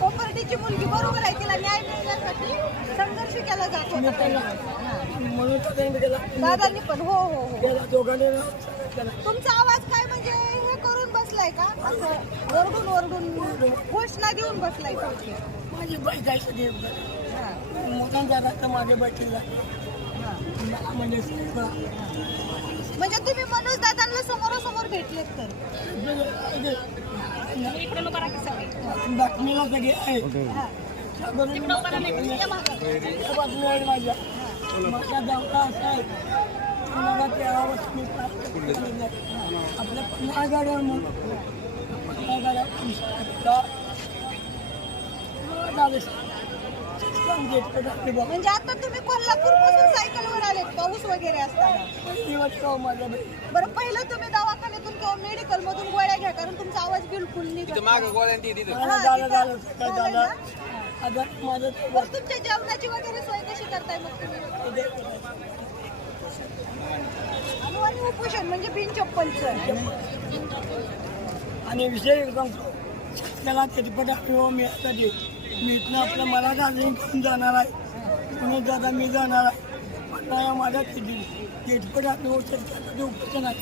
कोपर्डीची मुलगी बरोबर आहे, तिला न्याय मिळण्यासाठी संघर्ष केला जातो दादांनी पण. हो हो हो. तुमचा आवाज काय म्हणजे हे करून बसलाय का, असं ओरडून ओरडून घोषणा देऊन बसलाय? माझी बाई जायचं मोठ्यांच्या राहतं माझ्या बाईला म्हणजे तुम्ही मनोज दादांना समोरासमोर भेटलेत तर बातमीला सगळे आहे माझ्या माझा गावचा असा आहे मला 13 वर्ष मी आपल्या 15 गाड्या म्हणून 15 गाड्या म्हणजे आता तुम्ही कोल्हापूर पासून सायकलवर आलेत पाऊस वगैरे असताना? बरं, पहिलं तुम्ही दवाखान्यातून किंवा मेडिकल मधून गोळ्या घ्या, कारण तुमचा आवाज बिलकुल नाही. तुमच्या जेवणाची वगैरे सोय कशी करताय मग तुम्ही? आणि उपोषण म्हणजे बिन चप्पलचं. आणि विषय त्याला मिळासाठी मी इथनं आपल्या मला गाजून करून जाणार आहे. म्हणून दादा मी जाणार आहे पण माझ्या गेटपट आपल्या उपोषण आहे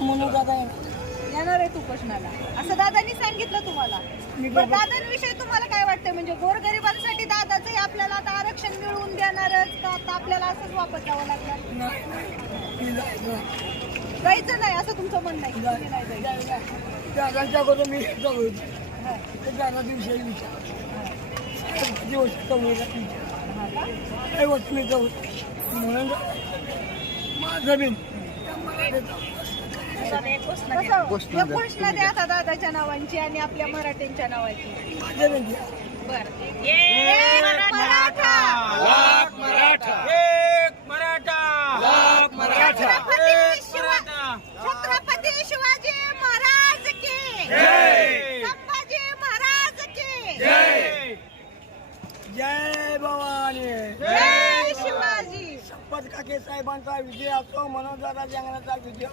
म्हणून दादा येणार आहे उपोषणाला असं दादांनी सांगितलं तुम्हाला? दादांविषयी तुम्हाला काय वाटतंय? म्हणजे गोरगरिबांसाठी दादाचं आपल्याला आता आरक्षण मिळवून देणारच का आता आपल्याला असंच वापस जावं लागलं? जायचं नाही असं तुमचं म्हणणं आहे? दादांच्या अगोदर मी दादा दिवशी विचार काही वस्तू मी जाऊ म्हणून माझं बिन घोषणा द्या आता दादाच्या नावांची आणि आपल्या मराठ्यांच्या नावाची. छत्रपती शिवाजी महाराज की संभाजी महाराज की जय भवानी, जय शिवाजी. शपथ काके साहेबांचा विजय असो, मनोज दादा जंगलाचा विजय.